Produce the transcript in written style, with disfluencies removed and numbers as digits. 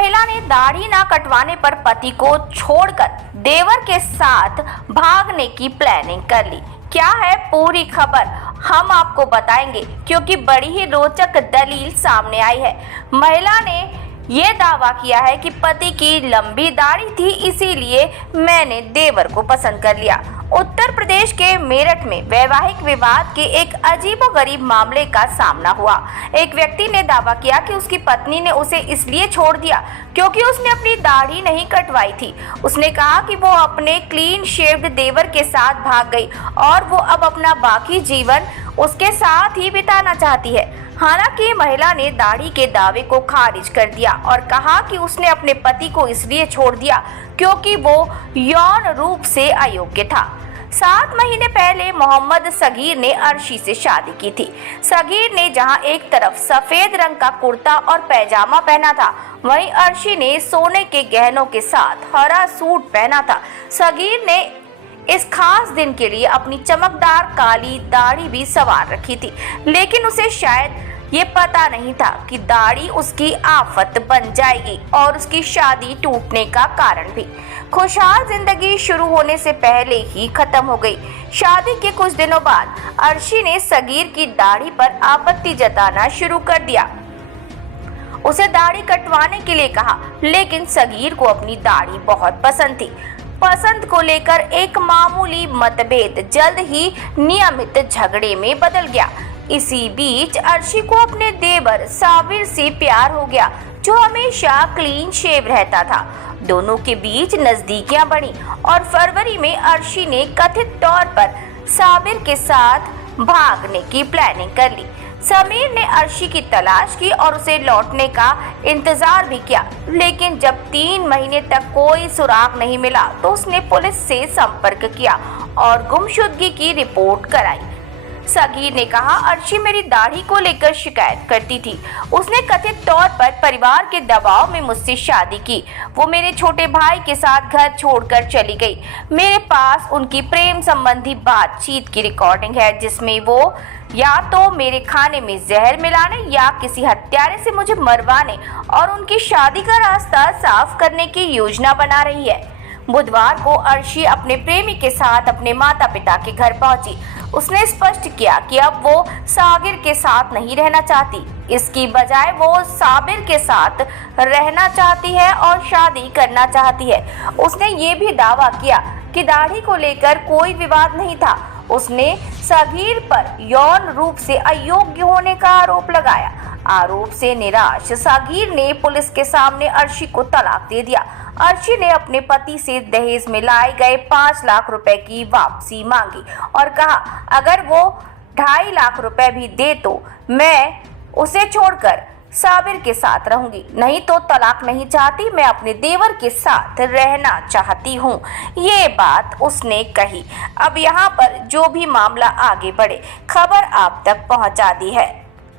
महिला ने दाढ़ी ना कटवाने पर पति को छोड़कर देवर के साथ भागने की प्लानिंग कर ली। क्या है पूरी खबर हम आपको बताएंगे, क्योंकि बड़ी ही रोचक दलील सामने आई है। महिला ने ये दावा किया है कि पति की लंबी दाढ़ी थी, इसीलिए मैंने देवर को पसंद कर लिया। उत्तर प्रदेश के मेरठ में वैवाहिक विवाद के एक अजीबोगरीब मामले का सामना हुआ। एक व्यक्ति ने दावा किया कि उसकी पत्नी ने उसे इसलिए छोड़ दिया क्योंकि उसने अपनी दाढ़ी नहीं कटवाई थी। उसने कहा कि वो अपने क्लीन शेव्ड देवर के साथ भाग गई और वो अब अपना बाकी जीवन उसके साथ ही बिताना चाहती है। हालांकि महिला ने दाढ़ी के दावे को खारिज कर दिया और कहा कि उसने अपने पति को इसलिए छोड़ दिया क्योंकि वो यौन रूप से अयोग्य था। 7 महीने पहले मोहम्मद सगीर ने अर्शी से शादी की थी। सगीर ने जहां एक तरफ सफेद रंग का कुर्ता और पैजामा पहना था, वहीं अर्शी ने सोने के गहनों के साथ हरा सूट पहना था। सगीर ने इस खास दिन के लिए अपनी चमकदार काली दाढ़ी भी संवार रखी थी, लेकिन उसे शायद ये पता नहीं था कि दाढ़ी उसकी आफत बन जाएगी और उसकी शादी टूटने का कारण भी। खुशहाल जिंदगी शुरू होने से पहले ही खत्म हो गई। शादी के कुछ दिनों बाद अर्शी ने सगीर की दाढ़ी पर आपत्ति जताना शुरू कर दिया। उसे दाढ़ी कटवाने के लिए कहा, लेकिन सगीर को अपनी दाढ़ी बहुत पसंद थी। पसंद को लेकर एक मामूली मतभेद जल्द ही नियमित झगड़े में बदल गया। इसी बीच अर्शी को अपने देवर साबिर से प्यार हो गया, जो हमेशा क्लीन शेव रहता था। दोनों के बीच नजदीकियां बढ़ी और फरवरी में अर्शी ने कथित तौर पर साबिर के साथ भागने की प्लानिंग कर ली। समीर ने अर्शी की तलाश की और उसे लौटने का इंतजार भी किया, लेकिन जब 3 महीने तक कोई सुराग नहीं मिला तो उसने पुलिस से संपर्क किया और गुमशुदगी की रिपोर्ट कराई। सगीर ने कहा, अर्शी मेरी दाढ़ी को लेकर शिकायत करती थी। उसने कथित तौर पर परिवार के दबाव में मुझसे शादी की। वो मेरे छोटे भाई के साथ घर छोड़कर चली गई। मेरे पास उनकी प्रेम संबंधी बातचीत की रिकॉर्डिंग है, जिसमें वो या तो मेरे खाने में जहर मिलाने या किसी हत्यारे से मुझे मरवाने और उनकी शादी का रास्ता साफ करने की योजना बना रही है। बुधवार को अर्शी अपने प्रेमी के साथ अपने माता पिता के घर पहुंची। उसने स्पष्ट किया कि अब वो सागिर के साथ नहीं रहना चाहती। इसकी बजाय वो साबिर के साथ रहना चाहती है और शादी करना चाहती है। उसने ये भी दावा किया कि दाढ़ी को लेकर कोई विवाद नहीं था। उसने सगीर पर यौन रूप से अयोग्य होने का आरोप लगाया। आरोप से निराश सगीर ने पुलिस के सामने अर्शी को तलाक दे दिया। अर्शी ने अपने पति से दहेज में लाए गए 5 लाख रुपए की वापसी मांगी और कहा, अगर वो 2.5 लाख रुपए भी दे तो मैं उसे छोड़कर साबिर के साथ रहूंगी, नहीं तो तलाक नहीं चाहती। मैं अपने देवर के साथ रहना चाहती हूँ। ये बात उसने कही। अब यहाँ पर जो भी मामला आगे बढ़े, खबर आप तक पहुँचा दी है।